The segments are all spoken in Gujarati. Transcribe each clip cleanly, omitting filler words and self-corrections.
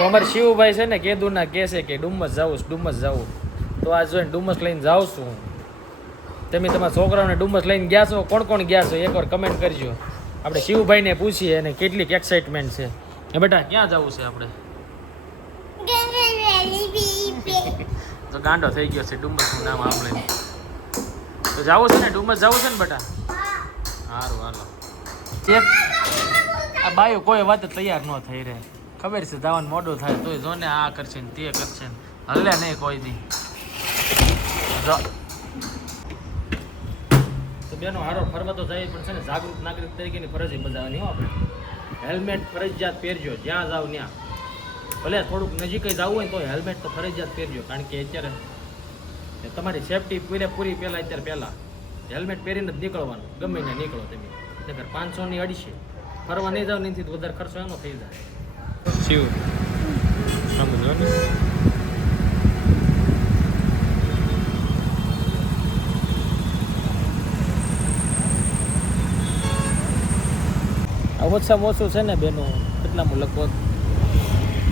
તો અમારે શિવભાઈ છે ને કેદુના કહે છે કે ડુમ્મસ જાવું તો આ જોઈને ડુમ્મસ લઈને જાઉં છું હું. તમે તમારા છોકરાઓને ડુમ્મસ લઈને ગયા છો? કોણ કોણ ગયા છો એકવાર કમેન્ટ કરજો. આપણે શિવભાઈને પૂછીએ અને કેટલીક એક્સાઇટમેન્ટ છે. એ બેટા ક્યાં જવું છે આપણે? તો ગાંડો થઈ ગયો છે ડુમ્મસનું નામ સાંભળીને. તો જવું છે ને ડુમ્મસ જવું છે ને બેટા? સારું હાલો. ચેક આ બાયો કોઈ વાત તૈયાર ન થઈ રહે. ખબર છે જવાનું મોડું થાય તોય જોને આ કરશે ને તે કરશે ને હલે નહીં કોઈ દી. તો બેનો હારો ફરવા તો જાય પણ છે ને જાગૃત નાગરિક તરીકેની ફરજ બજાવવાની હો આપણે. હેલ્મેટ ફરજિયાત પહેરજો જ્યાં જાવ ત્યાં. ભલે થોડુંક નજીક જવું હોય તો હેલ્મેટ તો ફરજિયાત પહેરજો. કારણ કે અત્યારે તમારી સેફટી પૂરેપૂરી પહેલાં હેલ્મેટ પહેરીને જ નીકળવાનું. ગમે ત્યાં નીકળો તમે. નકર 500 ની 250 ફરવા નહીં જાવ નથી તો વધારે ખર્ચો એનો થઈ જાય. શિવ સમજો ને ઓછામાં ઓછું છે ને બેનો કેટલામું લગભગ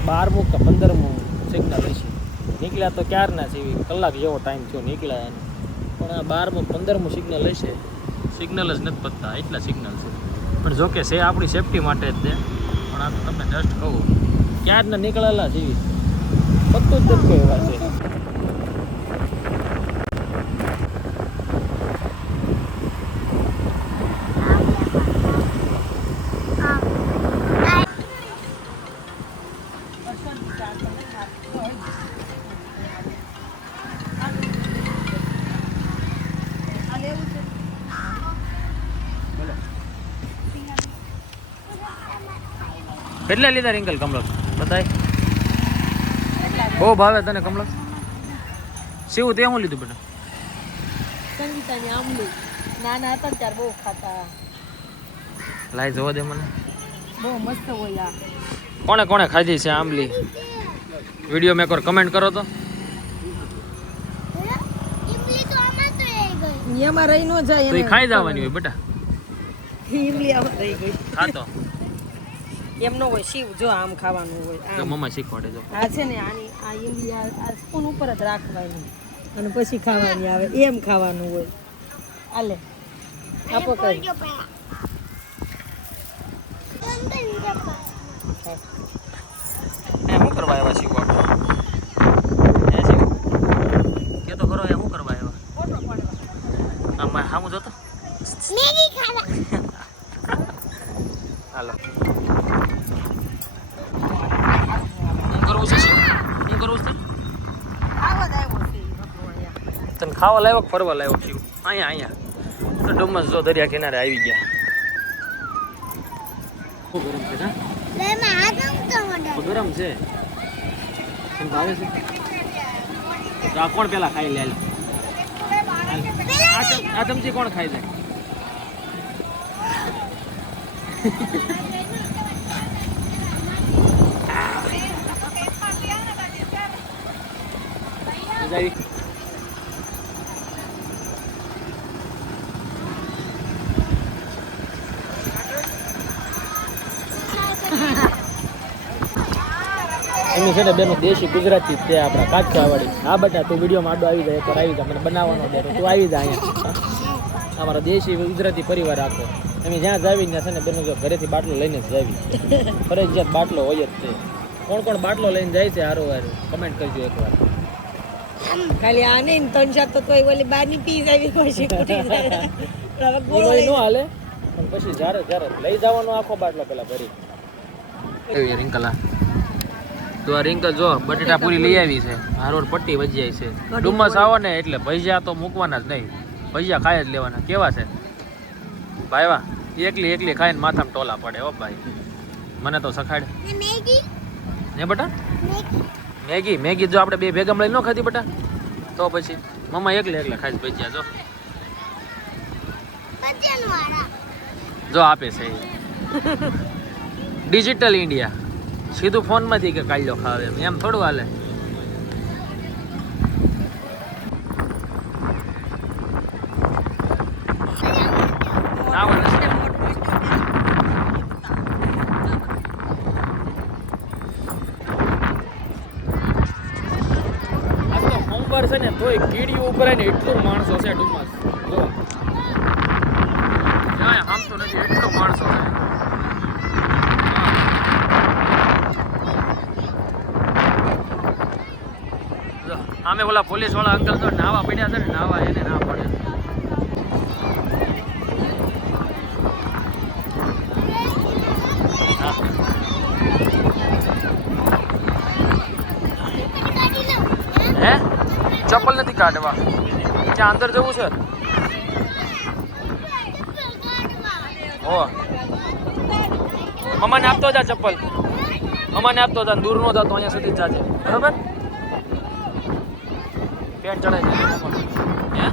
12મું કે 15મું સિગ્નલ હશે. નીકળ્યા તો ક્યારના છે કલાક જેવો ટાઈમ થયો નીકળ્યા એને પણ આ 12મું 15મું સિગ્નલ હશે. સિગ્નલ જ નથી પતતા એટલા સિગ્નલ છે. પણ જોકે છે આપણી સેફટી માટે જ તે. પણ આ તો તમને જસ્ટ કહું ક્યારના નીકળેલા જેવી પતતું જ નથી કોઈ વાત છે. કેટલા લીધા રિંકલ કમલક બતાય? બહુ ભાવે તને કમલક? શિવ તે શું લીધું બેટા? સંગીતાની આંબલી નાના હતા ત્યારે બહુ ખાતા. લાઈ જોવા દે મને. બહુ મસ્ત હોય આ. કોણે કોણે ખાધી છે આંબલી? વિડીયો મેં એકવાર કમેન્ટ કરો તો. એમાં રહી ન જાય. તો એ ખાઈ જવાની હોય બેટા. ઈમલી આમાં રહી ગઈ. ખાતો એમ ન હોય શિવ જો આમ ખાવાનું હોય. તો મમ્મા શીખવાડે જો. આ છે ને આની આ ઈમલી આ સ્પૂન ઉપર જ રાખવાની અને પછી ખાવાની આવે એમ ખાવાનું હોય. આલે આપો કરી શું કરવા આવ્યા શિવ આપણે? હે શિવ કે તો ખરો શું કરવા આવ્યા? ફોટો પાડવા. આમાં સામું જોતો મેગી ખાવા. હાલો હું કરવું છે શિવ? હું કરવું છે? ખાવા જ આવ્યો છે અહીંયા. તને ખાવા લાવ્યો કે ફરવા લાવ્યો શિવ? અહીંયા તો ડુમ્મસ જો દરિયા કિનારે આવી ગયા. બહુ ગરમ છે ને? ગરમ છે તને ભાવે છે? તો આ કોણ પેલા ખાઈ લે? આ ચમચી કોણ ખાઈ જાય? એની છે ને બેનો દેશી ગુજરાતી તે આપણા કાઠિયાવાડી. હા બેટા તું વિડીયોમાં આડો આવી જાય એકવાર આવી જાય મને બનાવવાનો દે તું આવી જાય અહીંયા. અમારા દેશી ગુજરાતી પરિવાર આખો અમે જ્યાં જાવી ત્યાં છે ને બેનો જો ઘરેથી બાટલો લઈને જ જાવી. ફરજિયાત બાટલો હોય જ તે. કોણ કોણ બાટલો લઈને જાય છે હારું હારું કમેન્ટ કરજો એકવાર. ખાલી આ નહીં 3-4 તો તોય ઓલી બારની પીસ આવી પછી કુટી જાય. હવે ગોળો ન હાલે પણ પછી જ્યારે લઈ જવાનો આખો બાટલો પેલા ભરી. એવી રિંકલા તો આ રિંકલ જો બટેટા પૂરી લઈ આવી છે. હારોર પટ્ટી વજી આવી છે. ડુમ્મસ આવો ને એટલે ભજીયા તો મૂકવાના જ નહીં. ભજીયા ખાઈ જ લેવાના. કેવા છે ભાઈ? વાહ એકલી ખાઈને માથામાં ટોલા પડે હો ભાઈ. મને તો સખાડ ને બટા મેગી જો આપણે બે ભેગા મળી ન ખાધી બટા તો પછી મમ્મા એકલે ખાઈ ભજીયા જો આપે છે ડિજિટલ ઇન્ડિયા. સીધું ફોનમાંથી કે કાઢ્યો ખાવે એમ થોડું હાલે. સવાર છે ને તોય કીડીઓ ઉપર આવીને એટલું માણસો છે ડુમસ જો આમ તો નથી એટલું માણસો છે આમે ઓલા પોલીસ વાળા અંકલ તો નાવા પડ્યા છે ને નાવા એને ના પડે હે ચપ્પલ નથી કાઢવા ત્યાં અંદર જવું છે ઓ મમ્માને આપતો જા ચપ્પલ મમ્માને આપતો જા દૂર નો જતો અહીંયા સુધી જ જાજે બરોબર પેન્ટ ચડાવી દે હે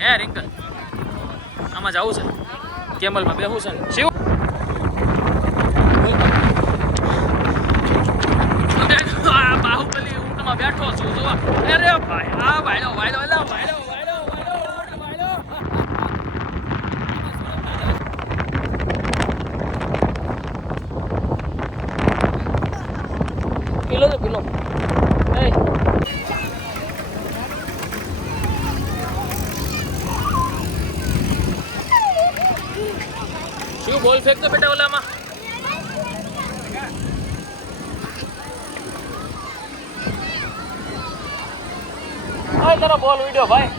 હે રિંકલ આમાં જવું છે કેમલમાં બેહું છે ને શિવ બાહુબલી ઊંટમાં બેઠો છું જો અરે ભાઈ આ વાયલો વાયલો વાયલો વાયલો વાયલો વાયલો કિલો તો કિલો એ શિવ બોલ ફેંક તો બેટા ઓલામાં ઓય તારો બોલ વિડિયો ભાઈ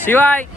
શિવાય